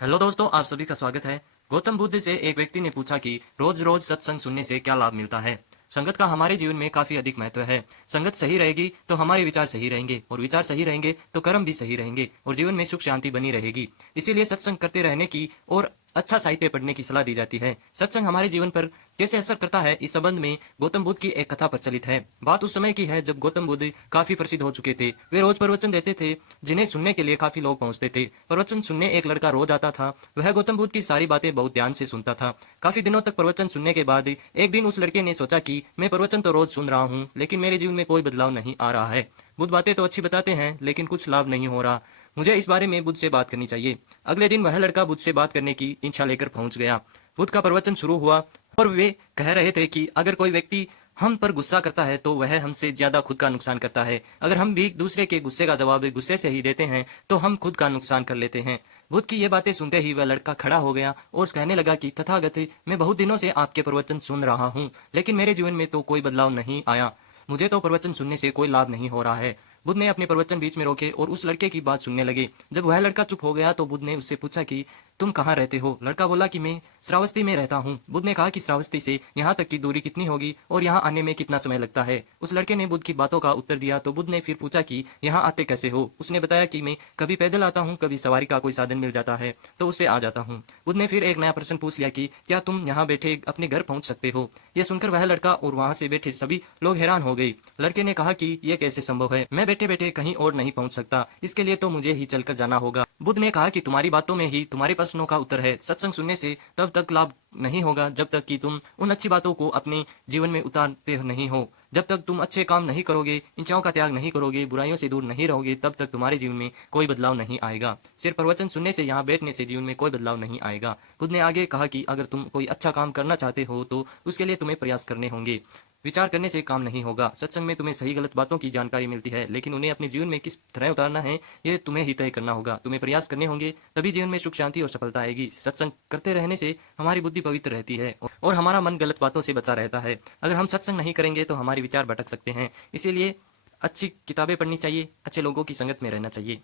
Hello दोस्तों, आप सभी का स्वागत है। गौतम बुद्ध से एक व्यक्ति ने पूछा कि रोज रोज सत्संग सुनने से क्या लाभ मिलता है। संगत का हमारे जीवन में काफी अधिक महत्व है। संगत सही रहेगी तो हमारे विचार सही रहेंगे, और विचार सही रहेंगे तो कर्म भी सही रहेंगे, और जीवन में सुख शांति बनी रहेगी। इसीलिए सत्संग करते रहने की और अच्छा साहित्य पढ़ने की सलाह दी जाती है। सत्संग हमारे जीवन पर कैसे असर करता है, इस संबंध में गौतम बुद्ध की एक कथा प्रचलित है। बात उस समय की है जब गौतम बुद्ध काफी प्रसिद्ध हो चुके थे। वे रोज प्रवचन देते थे, जिन्हें सुनने के लिए काफी लोग पहुंचते थे। प्रवचन सुनने एक लड़का रोज आता था। वह गौतम बुद्ध की सारी बातें बहुत ध्यान से सुनता था। काफी दिनों तक प्रवचन सुनने के बाद एक दिन उस लड़के ने सोचा कि मैं प्रवचन तो रोज सुन रहा हूँ, लेकिन मेरे जीवन में कोई बदलाव नहीं आ रहा है। बुद्ध बातें तो अच्छी बताते हैं, लेकिन कुछ लाभ नहीं हो रहा। मुझे इस बारे में बुद्ध से बात करनी चाहिए। अगले दिन वह लड़का बुद्ध से बात करने की इच्छा लेकर पहुंच गया। बुद्ध का प्रवचन शुरू हुआ और वे कह रहे थे कि अगर कोई व्यक्ति हम पर गुस्सा करता है तो वह हमसे ज्यादा खुद का नुकसान करता है। अगर हम भी दूसरे के गुस्से का जवाब गुस्से से ही देते हैं तो हम खुद का नुकसान कर लेते हैं। बुद्ध की ये बातें सुनते ही वह लड़का खड़ा हो गया और कहने लगा कि तथागत, मैं बहुत दिनों से आपके प्रवचन सुन रहा हूँ, लेकिन मेरे जीवन में तो कोई बदलाव नहीं आया। मुझे तो प्रवचन सुनने से कोई लाभ नहीं हो रहा है। बुद्ध ने अपने प्रवचन बीच में रोके और उस लड़के की बात सुनने लगे। जब वह लड़का चुप हो गया तो बुद्ध ने उससे पूछा कि तुम कहाँ रहते हो। लड़का बोला कि मैं श्रावस्ती में रहता हूँ। बुद्ध ने कहा कि श्रावस्ती से यहाँ तक की दूरी कितनी होगी और यहाँ आने में कितना समय लगता है। उस लड़के ने बुद्ध की बातों का उत्तर दिया तो बुद्ध ने फिर पूछा कि यहाँ आते कैसे हो। उसने बताया कि मैं कभी पैदल आता हूँ, कभी सवारी का कोई साधन मिल जाता है तो उससे आ जाता हूँ। बुद्ध ने फिर एक नया प्रश्न पूछ लिया कि क्या तुम यहाँ बैठे अपने घर पहुंच सकते हो। यह सुनकर वह लड़का और वहां से बैठे सभी लोग हैरान हो गए। लड़के ने कहा कि यह कैसे संभव है, मैं बैठे बैठे कहीं और नहीं पहुंच सकता, इसके लिए तो मुझे ही चलकर जाना होगा। बुद्ध ने कहा कि तुम्हारी बातों में ही तुम्हारे प्रश्नों का उत्तर है। सत्संग सुनने से तब तक लाभ नहीं होगा जब तक कि तुम उन अच्छी बातों को अपने जीवन में उतारते नहीं हो। जब तक तुम अच्छे काम नहीं करोगे, इच्छाओं का त्याग नहीं करोगे, बुराइयों से दूर नहीं रहोगे, तब तक तुम्हारे जीवन में कोई बदलाव नहीं आएगा। सिर्फ प्रवचन सुनने से, यहाँ बैठने से जीवन में कोई बदलाव नहीं आएगा। बुद्ध ने आगे कहा कि अगर तुम कोई अच्छा काम करना चाहते हो तो उसके लिए तुम्हें प्रयास करने होंगे। विचार करने से काम नहीं होगा। सत्संग में तुम्हें सही गलत बातों की जानकारी मिलती है, लेकिन उन्हें अपने जीवन में किस तरह उतारना है ये तुम्हें ही तय करना होगा। तुम्हें प्रयास करने होंगे, तभी जीवन में सुख शांति और सफलता आएगी। सत्संग करते रहने से हमारी बुद्धि पवित्र रहती है और हमारा मन गलत बातों से बचा रहता है। अगर हम सत्संग नहीं करेंगे तो हमारे विचार भटक सकते हैं। इसीलिए अच्छी किताबें पढ़नी चाहिए, अच्छे लोगों की संगत में रहना चाहिए।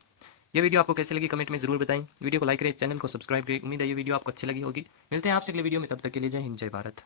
ये वीडियो आपको कैसे लगी कमेंट में जरूर बताएं। वीडियो को लाइक करें, चैनल को सब्सक्राइब करें। उम्मीद है ये वीडियो आपको अच्छी लगी होगी। मिलते हैं आपसे अगले वीडियो में, तब तक के लिए जय हिंद, जय भारत।